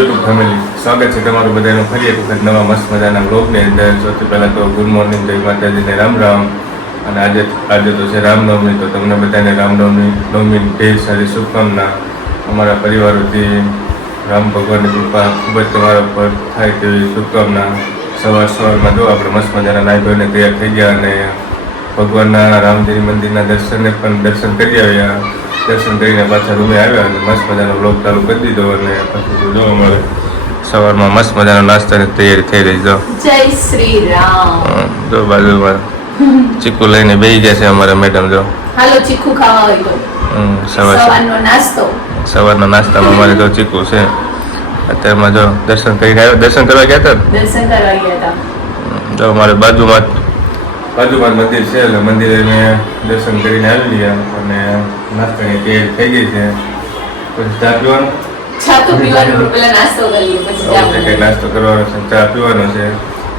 YouTube family સ્વાગત છે તમારું બધાનું. ફરી એક વખત નવા મસ્ત મજાના બ્લોગની અંદર. સૌથી પહેલાં તો ગુડ મોર્નિંગ જય માતાજીને રામ રામ. અને આજે આજે તો છે રામનવમી, તો તમને બધાને રામનવમી, નવમી ઢેર સારી શુભકામના અમારા પરિવારોથી. રામ ભગવાનની કૃપા ખૂબ જ તમારા પર થાય તેવી શુભકામના. સવાર સવારમાં જો આપણે મસ્ત મજાના નાઈ ધોઈને તૈયાર થઈ ગયા અને ભગવાનના રામદેવી મંદિરના દર્શને પણ દર્શન કરી આવ્યા. દર્શન કરીને પાછા રૂમે આવ્યા અને મસ્ત મજાનો બ્લોગ ચાલુ કરી દીધો અને પછી જોવા મળે સવારમાં મસ્ત મજાનો નાસ્તાની તૈયારી થઈ રહી જો. જય શ્રી રામ. જો બાજુમાં ચીકુ લઈને બેસી ગયા છે અમારા મેડમ જો. હાલો ચીકુ ખાવા હોય તો. સવાર સવારનો નાસ્તો. સવારના નાસ્તામાં અમારે તો ચીકુ છે. અત્યારમાં જો દર્શન કરીને આવ્યો. દર્શન કરવા ગયા હતા? દર્શન કરવા ગયા હતા. જો અમારે બાજુમાં બાજુમાં મંદિર છે એટલે મંદિરે મેં દર્શન કરીને આવી ગયા અને નાસ્તાની તૈયારી થઈ ગઈ છે. પછી ચા પીવાનું? નાસ્તો કરવાનો છે ચા પીવાનો છે.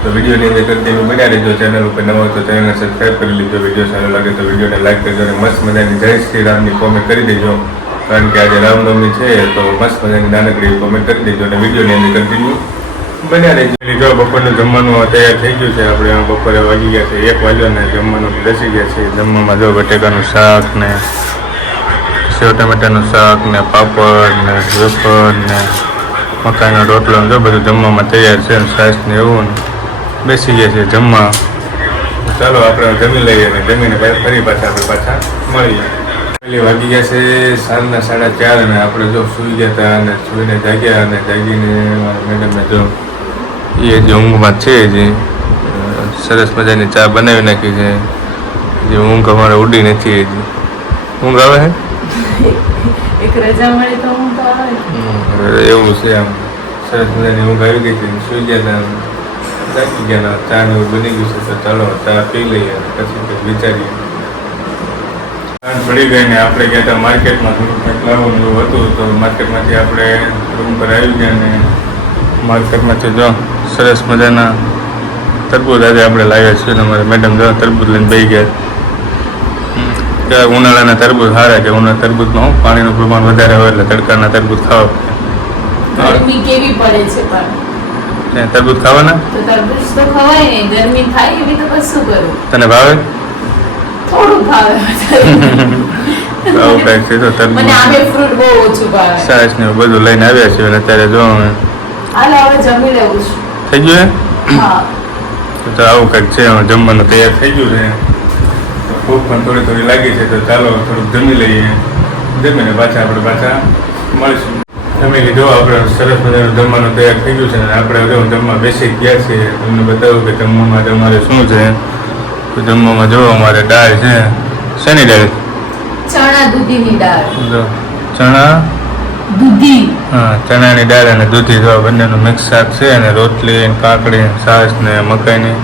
તો વિડીયોની અંદર કરતી અમે બન્યા રહેજો. ચેનલ ઉપર નવો તો ચેનલને સબસ્ક્રાઈબ કરી લેજો. વીડિયો સારો લાગે તો વિડીયોને લાઈક કરજો અને મસ્ત મજાની જય શ્રી રામની કોમેન્ટ કરી દેજો. કારણ કે આજે રામનવમી છે તો મસ્ત મજાની નાનકડી કોમેન્ટ કરી દેજો અને વિડીયોની અંદર કન્ટિન્યુ બન્યા રહી જો બપોરનું જમવાનું તૈયાર થઈ ગયું છે, આપણે બપોરે વાગી ગયા છે, એક વાગ્યો જમવાનું બેસી ગયા છે. જમવામાં જો બટેકાનું શાક ને સેવ ટમેટાનું શાક ને પાપડ ને વેફર ને મકાઈનો રોટલો જો બધું જમવામાં તૈયાર છે છાશ ને એવું બેસી ગયા છે જમવા. ચાલો આપણે જમી લઈએ અને જમીને ફરી પાછા આપણે પાછા મળીએ. પેલી વાગી ગયા છે સાંજના સાડા ચાર અને આપણે જો સૂઈ ગયા હતા અને સૂઈને જાગ્યા અને જાગીને, મેડમે જો એ જે ઊંઘમાં છે જે સરસ મજાની ચા બનાવી નાખી છે. જે ઊંઘ અમારે ઉડી નથી હજી. ઊંઘ આવે છે એક રજા મળે તો ઊંઘ આવે એવું છે આમ. સરસ મજાની ઊંઘ આવી ગઈ છે. સુઈ ગયા થાકી ગયા ચા ને બની ગયું છે તો ચાલો ચા પી લઈએ પછી કંઈક વિચારીએ. પડી ગઈ ને આપણે ગયા હતા માર્કેટમાં. થોડું કંઈક લાવવાનું હતું તો માર્કેટમાંથી આપણે રૂમ પર આવી ગયા ને માર્કેટમાંથી જો સરસ મજાના તરબૂજ આજે આપણે લાવ્યા છીએ ને અમારે મેડમ જો તરબૂજ લઈને બે ગયા. ત્યારે ઉનાળાના તરબૂજ સારા કે ઉનાળા તરબૂજમાં હું પાણીનું પ્રમાણ વધારે હોય એટલે તડકાના તરબૂજ ખાવા ગરમી કેવી પડે છે પણ? તરબૂજ ખાવાના? તો તરબૂજ તો ખવાય ને ગરમી થાય એવી તો કશું કરું. તને ભાવે? થોડું ભાવે. આવું કાંઈક છે તો મને તરબૂજ આમે ફ્રૂટ બહુ ઓછું ભાવે. સાસ ને બધું લઈને આવ્યા છીએ અને અત્યારે જો અમે હાલ હવે જમી લેવું છું. થઈ ગયું હા. તો આવું કંઈક છે જમવાનું તૈયાર થઈ ગયું છે. ભૂખ પણ થોડી થોડી લાગી છે તો ચાલો થોડુંક જમી લઈએ. જમીને પાછા આપણે પાછા મળીશું. જમી લીધો આપણે સરસ મજાનું જમવાનું તૈયાર થઈ ગયું છે અને આપણે જો જમવા બેસી ગયા છીએ. તમને બતાવ્યું કે જમવામાં તમારે શું છે? તો જમવામાં જો અમારે દાળ છે. શેની દાળ? ચણા દૂધીની દાળ. ચણા દૂધી. હા ચણાની દાળ અને દૂધી જો બંનેનું મિક્સ શાક છે અને રોટલી ને કાકડી ને છાશ ને મકાઈની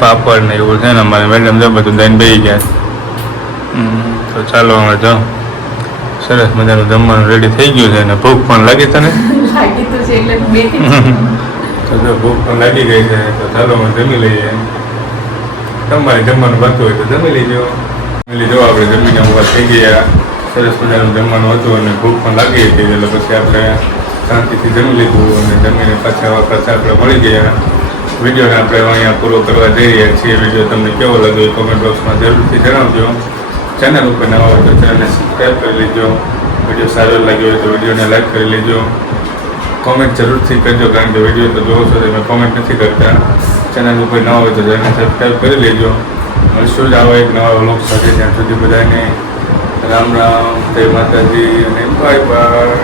પાપડ. ને એવું છે ને અમારે મેડમ જો બધું દઈને બેસી ગયા. તો ચાલો હવે જો. સરસ મજાનું જમવાનું રેડી થઈ ગયું છે અને ભૂખ પણ લાગી તને તો છે એટલે બેઠી તો જો ભૂખ પણ લાગી ગઈ છે તો ચાલો અમે જમી લઈએ. તમારે જમવાનું બાકી હોય તો જમી લેજો. જમી લીધો આપણે જમીને ઊભા થઈ ગયા. સરસ મજાનું જમવાનું હતું અને ભૂખ પણ લાગી હતી, એટલે પછી આપણે શાંતિથી જમી લીધું અને જમીને પાછા પાછા આપણે મળી ગયા. વિડીયોને આપણે અહીંયા પૂરો કરવા જઈ રહ્યા છીએ. વીડિયો તમને કેવો લાગ્યો કોમેન્ટ બોક્સમાં જરૂરથી જણાવજો. ચેનલ ઉપર નવા હોય તો ચેનલને સબસ્ક્રાઈબ કરી લેજો. વીડિયો સારો લાગ્યો હોય તો વિડીયોને લાઈક કરી લેજો. કોમેન્ટ જરૂરથી કરજો, કારણ કે વીડિયો તો જોવો છો તમે કોમેન્ટ નથી કરતા. ચેનલ ઉપર નવા હોય તો ચેનલ સબસ્ક્રાઈબ કરી લેજો. મળશું જ આવો એક નવા વ્લોગ સાથે. ત્યાં સુધી બધાને રામ રામ જય માતાજી અને બાય બાય